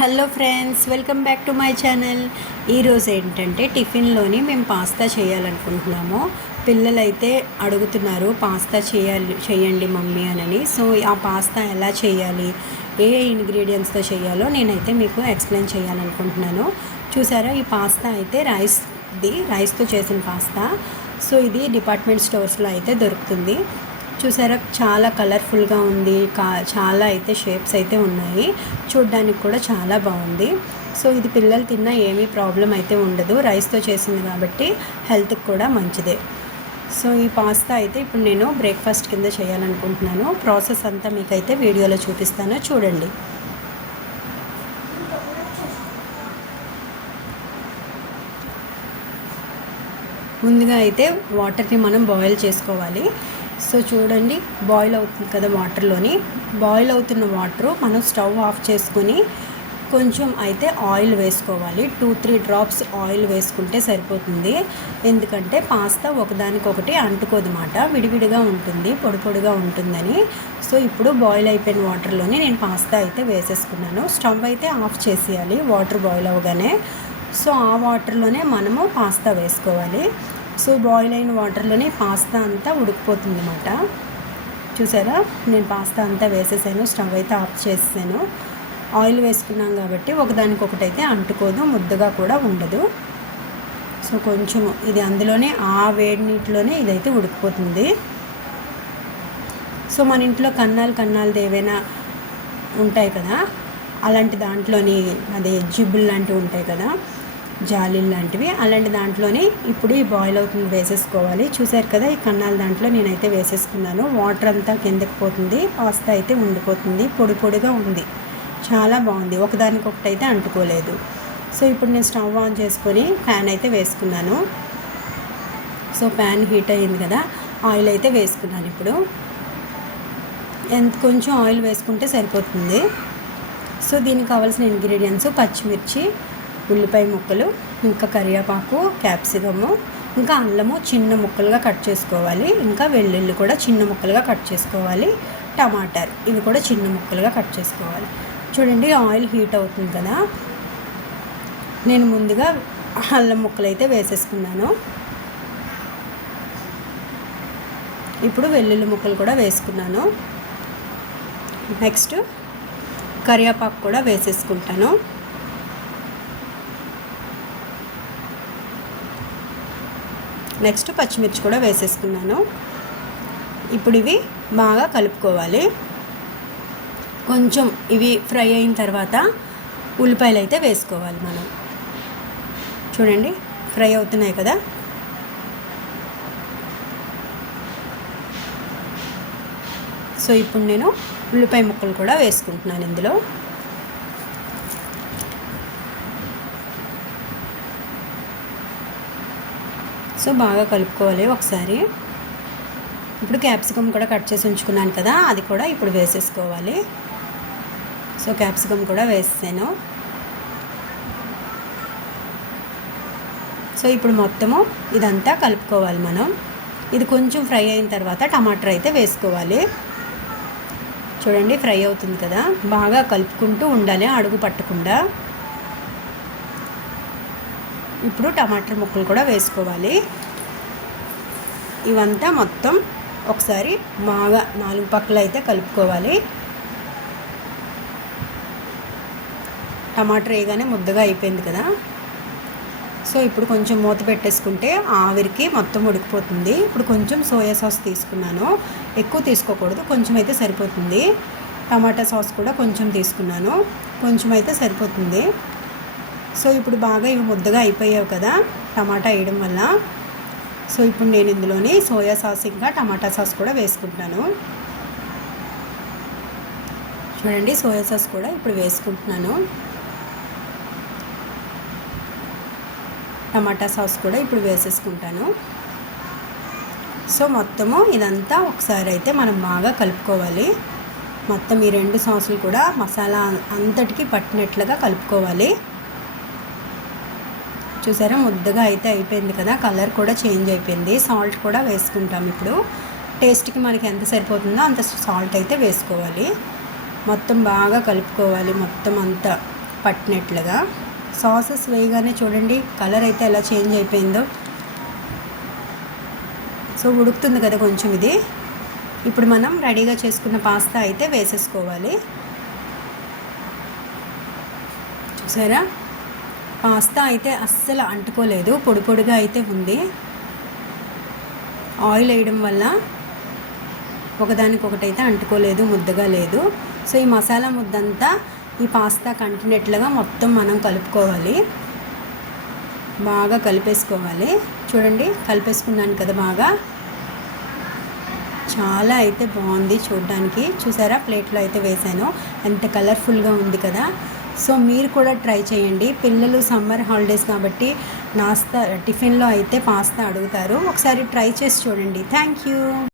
Hello friends, welcome back to my channel. ఈరోజు ఏంటంటే టిఫిన్లోని మేము పాస్తా చేయాలనుకుంటున్నాము. పిల్లలైతే అడుగుతున్నారు పాస్తా చేయండి మమ్మీ అని. సో ఆ పాస్తా ఎలా చేయాలి, ఏ ఇంగ్రీడియంట్స్తో చేయాలో నేనైతే మీకు ఎక్స్ప్లెయిన్ చేయాలనుకుంటున్నాను. చూసారా, ఈ పాస్తా అయితే రైస్తో చేసిన పాస్తా. సో ఇది డిపార్ట్మెంట్ స్టోర్స్లో అయితే దొరుకుతుంది. చూసారా, చాలా కలర్ఫుల్గా ఉంది. చాలా అయితే షేప్స్ అయితే ఉన్నాయి. చూడ్డానికి కూడా చాలా బాగుంది. సో ఇది పిల్లలు తిన్నా ఏమీ ప్రాబ్లం అయితే ఉండదు. రైస్తో చేసింది కాబట్టి హెల్త్కి కూడా మంచిదే. సో ఈ పాస్తా అయితే ఇప్పుడు నేను బ్రేక్ఫాస్ట్ కింద చేయాలనుకుంటున్నాను. ప్రాసెస్ అంతా మీకైతే వీడియోలో చూపిస్తాను, చూడండి. ముందుగా అయితే వాటర్ని మనం బాయిల్ చేసుకోవాలి. సో చూడండి, బాయిల్ అవుతుంది కదా వాటర్లోని. బాయిల్ అవుతున్న వాటర్ మనం స్టవ్ ఆఫ్ చేసుకుని కొంచెం అయితే ఆయిల్ వేసుకోవాలి. 2-3 డ్రాప్స్ ఆయిల్ వేసుకుంటే సరిపోతుంది. ఎందుకంటే పాస్తా ఒకదానికొకటి అంటుకోదన్నమాట, విడివిడిగా ఉంటుంది, పొడి పొడిగా ఉంటుందని. సో ఇప్పుడు బాయిల్ అయిపోయిన వాటర్లోని నేను పాస్తా అయితే వేసేసుకున్నాను. స్టవ్ అయితే ఆఫ్ చేసేయాలి వాటర్ బాయిల్ అవ్వగానే. సో ఆ వాటర్లోనే మనము పాస్తా వేసుకోవాలి. సో బాయిల్ అయిన వాటర్లోనే పాస్తా అంతా ఉడికిపోతుంది అన్నమాట. చూసారా, నేను పాస్తా అంతా వేసేసాను, స్టవ్ అయితే ఆఫ్ చేసాను. ఆయిల్ వేసుకున్నాం కాబట్టి ఒకదానికొకటి అయితే అంటుకోదు, ముద్దగా కూడా ఉండదు. సో కొంచెం ఇది అందులోనే ఆ వేడి నీటిలోనే ఇదైతే ఉడికిపోతుంది. సో మన ఇంట్లో కన్నాలు ఏవైనా ఉంటాయి కదా, అలాంటి దాంట్లోని అదే జిబ్బులు లాంటివి ఉంటాయి కదా, జాలీలు లాంటివి, అలాంటి దాంట్లోనే ఇప్పుడు ఈ బాయిల్ అవుతుంది వేసేసుకోవాలి. చూసారు కదా, ఈ కన్నాల దాంట్లో నేనైతే వేసేసుకున్నాను. వాటర్ అంతా కిందకి పోతుంది, పాస్తా అయితే ఉండిపోతుంది. పొడి పొడిగా ఉంది, చాలా బాగుంది, ఒకదానికొకటి అయితే అంటుకోలేదు. సో ఇప్పుడు నేను స్టవ్ ఆన్ చేసుకొని ప్యాన్ అయితే వేసుకున్నాను. సో ప్యాన్ హీట్ అయ్యింది కదా, ఆయిల్ అయితే వేసుకున్నాను. ఇప్పుడు కొంచెం ఆయిల్ వేసుకుంటే సరిపోతుంది. సో దీనికి కావాల్సిన ఇంగ్రీడియంట్స్ పచ్చిమిర్చి, ఉల్లిపాయ ముక్కలు, ఇంకా కరివేపాకు, క్యాప్సికము, ఇంకా అల్లము చిన్న ముక్కలుగా కట్ చేసుకోవాలి. ఇంకా వెల్లుల్లి కూడా చిన్న ముక్కలుగా కట్ చేసుకోవాలి. టమాటాలు ఇవి కూడా చిన్న ముక్కలుగా కట్ చేసుకోవాలి. చూడండి, ఆయిల్ హీట్ అవుతుంది కదా, నేను ముందుగా అల్లం ముక్కలు అయితే వేసేసుకున్నాను. ఇప్పుడు వెల్లుల్లి ముక్కలు కూడా వేసుకున్నాను. నెక్స్ట్ కరివేపాకు కూడా వేసేసుకుంటాను. నెక్స్ట్ పచ్చిమిర్చి కూడా వేసేసుకున్నాను. ఇప్పుడు ఇవి బాగా కలుపుకోవాలి. కొంచెం ఇవి ఫ్రై అయిన తర్వాత ఉల్లిపాయలు అయితే వేసుకోవాలి మనం. చూడండి, ఫ్రై అవుతున్నాయి కదా. సో ఇప్పుడు నేను ఉల్లిపాయ ముక్కలు కూడా వేసుకుంటున్నాను ఇందులో. సో బాగా కలుపుకోవాలి ఒకసారి. ఇప్పుడు క్యాప్సికమ్ కూడా కట్ చేసి ఉంచుకున్నాను కదా, అది కూడా ఇప్పుడు వేసేసుకోవాలి. సో క్యాప్సికమ్ కూడా వేసాను. సో ఇప్పుడు మొత్తము ఇదంతా కలుపుకోవాలి మనం. ఇది కొంచెం ఫ్రై అయిన తర్వాత టమాటర్ అయితే వేసుకోవాలి. చూడండి, ఫ్రై అవుతుంది కదా, బాగా కలుపుకుంటూ ఉండాలి అడుగు పట్టకుండా. ఇప్పుడు టమాటర్ ముక్కలు కూడా వేసుకోవాలి. ఇవంతా మొత్తం ఒకసారి బాగా 4 పక్కలు అయితే కలుపుకోవాలి. టమాటర్ వేయగానే ముద్దగా అయిపోయింది కదా. సో ఇప్పుడు కొంచెం మూత పెట్టేసుకుంటే ఆవిరికి మొత్తం ఉడికిపోతుంది. ఇప్పుడు కొంచెం సోయా సాస్ తీసుకున్నాను, ఎక్కువ తీసుకోకూడదు, కొంచెం అయితే సరిపోతుంది. టమాటా సాస్ కూడా కొంచెం తీసుకున్నాను, కొంచెం అయితే సరిపోతుంది. సో ఇప్పుడు బాగా ఇవి ముద్దగా అయిపోయావు కదా టమాటా వేయడం వల్ల. సో ఇప్పుడు నేను ఇందులోని సోయా సాస్ ఇంకా టమాటా సాస్ కూడా వేసుకుంటున్నాను. చూడండి, సోయా సాస్ కూడా ఇప్పుడు వేసుకుంటున్నాను. టమాటా సాస్ కూడా ఇప్పుడు వేసేసుకుంటాను. సో మొత్తము ఇదంతా ఒకసారి అయితే మనం బాగా కలుపుకోవాలి. మొత్తం ఈ 2 సాసులు కూడా మసాలా అంతటికి పట్టినట్లుగా కలుపుకోవాలి. చూసారా, ముద్దగా అయితే అయిపోయింది కదా, కలర్ కూడా చేంజ్ అయిపోయింది. సాల్ట్ కూడా వేసుకుంటాం ఇప్పుడు. టేస్ట్కి మనకి ఎంత సరిపోతుందో అంత సాల్ట్ అయితే వేసుకోవాలి. మొత్తం బాగా కలుపుకోవాలి. మొత్తం అంతా పట్టినట్లుగా. సాసెస్ వేయగానే చూడండి కలర్ అయితే ఎలా చేంజ్ అయిపోయిందో. సో ఉడుకుతుంది కదా కొంచెం ఇది. ఇప్పుడు మనం రెడీగా చేసుకున్న పాస్తా అయితే వేసేసుకోవాలి. చూసారా, పాస్తా అయితే అస్సలు అంటుకోలేదు, పొడి పొడిగా అయితే ఉంది. ఆయిల్ వేయడం వల్ల ఒకదానికొకటైతే అంటుకోలేదు, ముద్దగా లేదు. సో ఈ మసాలా ముద్దంతా ఈ పాస్తా కంటినట్లుగా మొత్తం మనం కలుపుకోవాలి, బాగా కలిపేసుకోవాలి. చూడండి కలిపేసుకున్నాను కదా బాగా. చాలా అయితే బాగుంది చూడడానికి. చూసారా ప్లేట్లో అయితే వేసాను, ఎంత కలర్ఫుల్గా ఉంది కదా. సో మీరు కూడా ట్రై చేయండి. పిల్లలు సమ్మర్ హాలిడేస్ కాబట్టి టిఫిన్లో అయితే పాస్తా అడుగుతారు. ఒకసారి ట్రై చేసి చూడండి. Thank you.